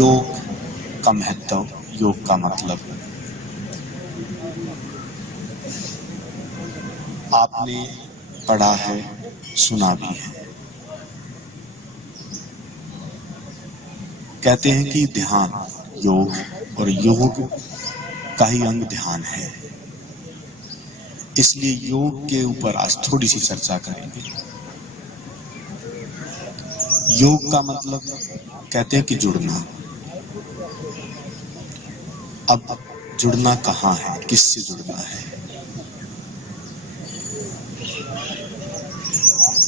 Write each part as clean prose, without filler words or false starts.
योग का महत्व, योग का मतलब। आपने पढ़ा है, सुना भी है। कहते हैं कि ध्यान, योग और योग का ही अंग ध्यान है। इसलिए योग के ऊपर आज थोड़ी सी चर्चा करेंगे। योग का मतलब कहते हैं कि जुड़ना। अब जुड़ना कहाँ है, किससे जुड़ना है?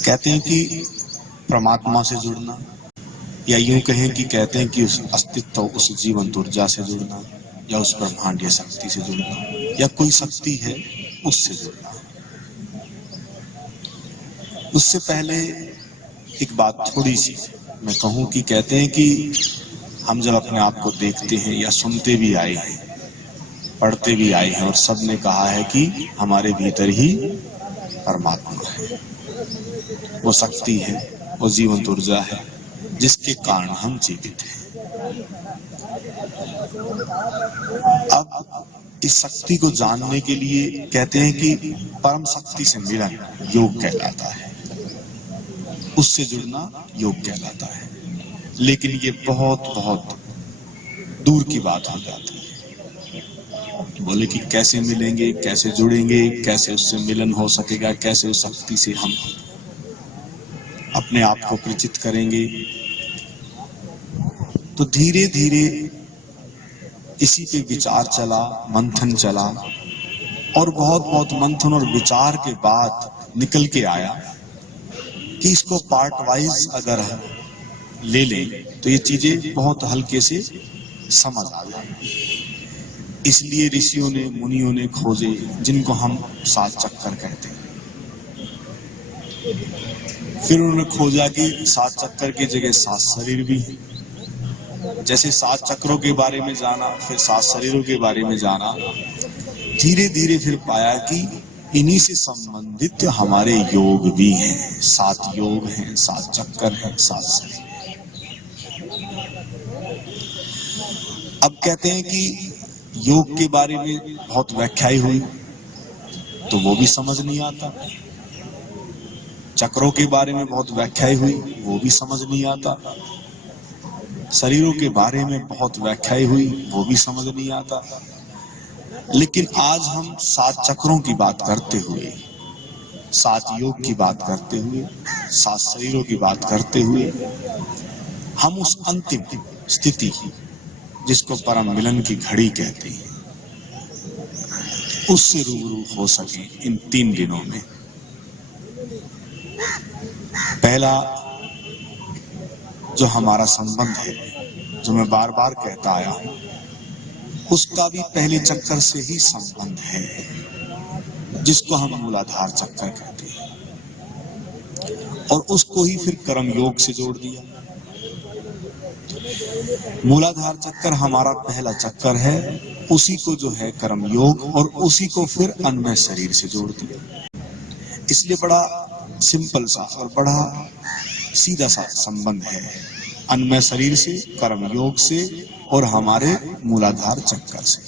कहते हैं कि परमात्मा से जुड़ना, या यूं कहें कि कहते हैं कि उस अस्तित्व, उस जीवंत ऊर्जा से जुड़ना, या उस ब्रह्मांडीय शक्ति से जुड़ना, या कोई शक्ति है उससे जुड़ना। उससे पहले एक बात थोड़ी सी मैं कहूं कि कहते हैं कि हम जब अपने आप को देखते हैं या सुनते भी आए हैं, पढ़ते भी आए हैं, और सबने कहा है कि हमारे भीतर ही परमात्मा है, वो शक्ति है, वो जीवंत ऊर्जा है जिसके कारण हम जीवित हैं। अब इस शक्ति को जानने के लिए कहते हैं कि परम शक्ति से मिलन योग कहलाता है, उससे जुड़ना योग कहलाता है। लेकिन ये बहुत बहुत दूर की बात हो जाती है। बोले कि कैसे मिलेंगे, कैसे जुड़ेंगे, कैसे उससे मिलन हो सकेगा, कैसे उस शक्ति से हम अपने आप को परिचित करेंगे। तो धीरे धीरे इसी पे विचार चला, मंथन चला, और बहुत बहुत मंथन और विचार के बाद निकल के आया कि इसको पार्ट वाइज अगर ले लें तो ये चीजें बहुत हल्के से समझ आ जाएंगी। इसलिए ऋषियों ने, मुनियों ने खोजे, जिनको हम 7 चक्कर कहते हैं। फिर उन्होंने खोजा कि 7 चक्कर की जगह 7 शरीर भी हैं। जैसे 7 चक्रों के बारे में जाना, फिर 7 शरीरों के बारे में जाना, धीरे धीरे फिर पाया कि इन्हीं से संबंधित हमारे योग भी हैं। 7 योग हैं, 7 चक्कर हैं, 7 शरीर। अब कहते हैं कि योग के बारे में बहुत व्याख्याएं हुई, तो वो भी समझ नहीं आता। चक्रों के बारे में बहुत व्याख्याएं हुई, वो भी समझ नहीं आता। शरीरों के बारे में बहुत व्याख्याएं हुई, वो भी समझ नहीं आता। लेकिन आज हम 7 चक्रों की बात करते हुए, 7 योग की बात करते हुए, 7 शरीरों की बात करते हुए, हम उस अंतिम स्थिति जिसको परम मिलन की घड़ी कहते हैं, उससे रूबरू हो सके इन 3 दिनों में। पहला जो हमारा संबंध है, जो मैं बार बार कहता आया हूं, उसका भी पहले चक्कर से ही संबंध है, जिसको हम मूलाधार चक्कर कहते हैं, और उसको ही फिर कर्म योग से जोड़ दिया। मूलाधार चक्कर हमारा पहला चक्कर है, उसी को जो है कर्म योग, और उसी को फिर अन्य शरीर से जोड़ दिया। इसलिए बड़ा सिंपल सा और बड़ा सीधा सा संबंध है अन्य शरीर से, कर्म योग से, और हमारे मूलाधार चक्कर से।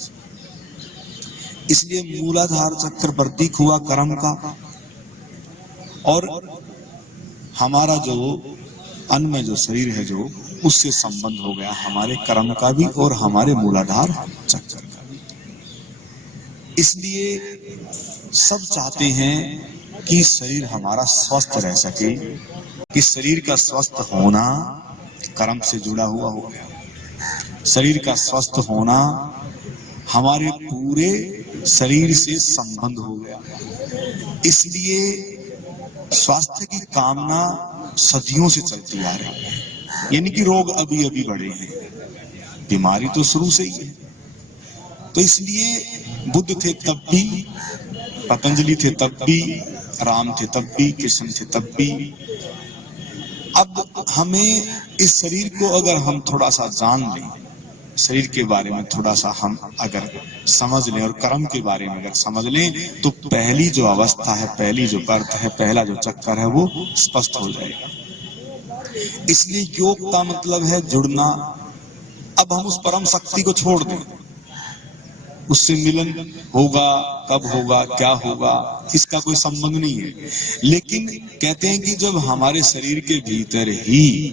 इसलिए मूलाधार चक्र प्रतीक हुआ कर्म का, और हमारा जो अन्य जो शरीर है, जो उससे संबंध हो गया हमारे कर्म का भी और हमारे मूलाधार चक्र का भी। इसलिए सब चाहते हैं कि शरीर हमारा स्वस्थ रह सके, कि शरीर का स्वस्थ होना कर्म से जुड़ा हुआ हो गया। शरीर का स्वस्थ होना हमारे पूरे शरीर से संबंध हो गया। इसलिए स्वास्थ्य की कामना सदियों से चलती आ रही है। यानी कि रोग अभी अभी बढ़े हैं, बीमारी तो शुरू से ही है। तो इसलिए बुद्ध थे तब भी, पतंजलि थे तब भी, राम थे तब भी, कृष्ण थे तब भी। अब हमें इस शरीर को अगर हम थोड़ा सा जान लें, शरीर के बारे में थोड़ा सा हम अगर समझ लें, और कर्म के बारे में अगर समझ लें, तो पहली जो अवस्था है, पहली जो परत है, पहला जो चक्कर है, वो स्पष्ट हो जाएगा। इसलिए योग का मतलब है जुड़ना, अब हम उस परम शक्ति को छोड़ दें, उससे मिलन होगा, कब होगा, क्या होगा, इसका कोई संबंध नहीं है। लेकिन कहते हैं कि जब हमारे शरीर के भीतर ही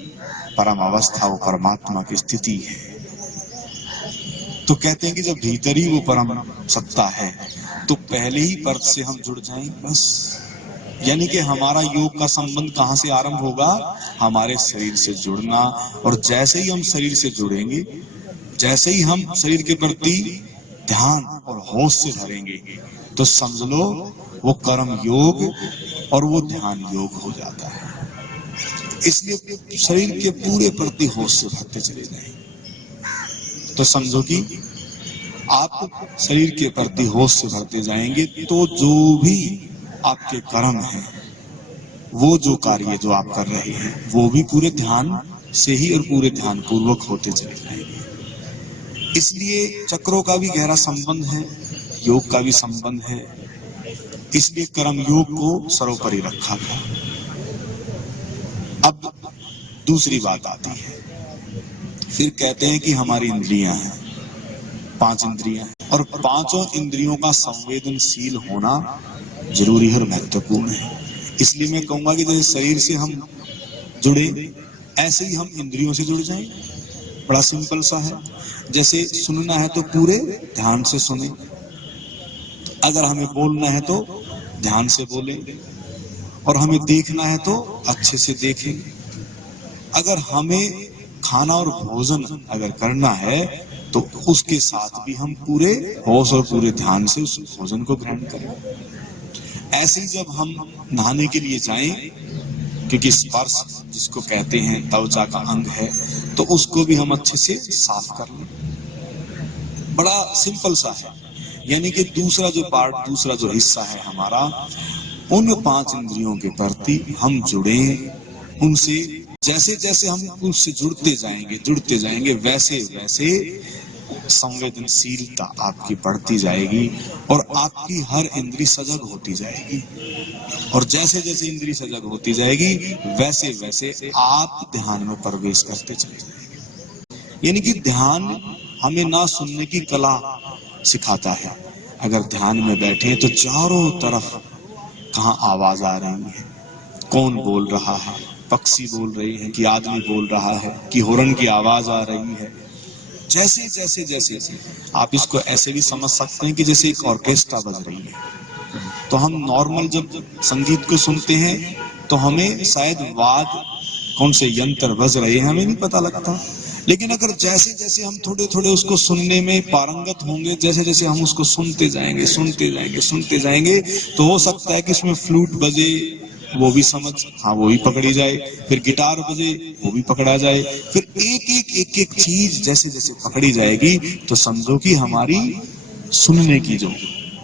परम अवस्था, वो परमात्मा की स्थिति है, तो कहते हैं कि जब भीतर ही वो परम सत्ता है तो पहले ही परत से हम जुड़ जाएं बस। यानी कि हमारा योग का संबंध कहां से आरंभ होगा? हमारे शरीर से जुड़ना। और जैसे ही हम शरीर से जुड़ेंगे, जैसे ही हम शरीर के प्रति ध्यान और होश से भरेंगे, तो समझ लो वो कर्म योग और वो ध्यान योग हो जाता है। इसलिए शरीर के पूरे प्रति होश से भरते चले जाएं। तो समझो कि आप शरीर के प्रति होश से भरते जाएंगे तो जो भी आपके कर्म हैं, वो जो कार्य जो आप कर रहे हैं, वो भी पूरे ध्यान से ही और पूरे ध्यान पूर्वक होते चले जाएंगे। इसलिए चक्रों का भी गहरा संबंध है, योग का भी संबंध है। इसलिए कर्म योग को सर्वोपरि रखा गया। अब दूसरी बात आती है, फिर कहते हैं कि हमारी इंद्रियां हैं, 5 इंद्रियां हैं, और 5 इंद्रियों का संवेदनशील होना जरूरी है और महत्वपूर्ण है। इसलिए मैं कहूंगा कि जैसे शरीर से हम जुड़े, ऐसे ही हम इंद्रियों से जुड़ जाएं। बड़ा सिंपल सा है। जैसे सुनना है तो पूरे ध्यान से सुने, अगर हमें बोलना है तो ध्यान से बोले, और हमें देखना है तो अच्छे से देखें। अगर हमें खाना और भोजन अगर करना है तो उसके साथ भी हम पूरे होश और पूरे ध्यान से उस भोजन को ग्रहण करें। ऐसे ही जब हम नहाने के लिए जाएं, क्योंकि स्पर्श जिसको कहते हैं त्वचा का अंग है, तो उसको भी हम अच्छे से साफ कर लें। बड़ा सिंपल सा है। यानी कि दूसरा जो पार्ट, दूसरा जो हिस्सा है हमारा, उन 5 इंद्रियों के प्रति हम जुड़े, उनसे जैसे जैसे हम उनसे जुड़ते जाएंगे वैसे वैसे संवेदनशीलता आपकी बढ़ती जाएगी और आपकी हर इंद्री सजग होती जाएगी। और जैसे जैसे इंद्री सजग होती जाएगी वैसे वैसे आप ध्यान में प्रवेश करते चले जाएंगे। यानी कि ध्यान हमें ना सुनने की कला सिखाता है। अगर ध्यान में बैठे तो चारों तरफ कहाँ आवाज आ रही है, कौन बोल रहा है, पक्षी बोल रहे हैं कि आदमी बोल रहा है कि हॉर्न की आवाज आ रही है। जैसे जैसे जैसे आप इसको ऐसे भी समझ सकते हैं कि जैसे एक ऑर्केस्ट्रा बज रही है। तो हम नॉर्मल जब संगीत को सुनते हैं तो हमें शायद वाद कौन से यंत्र बज रहे हैं हमें नहीं पता लगता। लेकिन अगर जैसे जैसे हम थोड़े थोड़े उसको सुनने में पारंगत होंगे, जैसे जैसे हम उसको सुनते जाएंगे, तो हो सकता है कि इसमें फ्लूट बजे, वो भी समझ, हाँ वो भी पकड़ी जाए, फिर गिटार बजे, वो भी पकड़ा जाए, फिर एक एक चीज जैसे जैसे पकड़ी जाएगी तो समझो कि हमारी सुनने की जो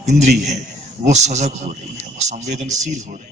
इंद्री है वो सजग हो रही है, वो संवेदनशील हो रही है।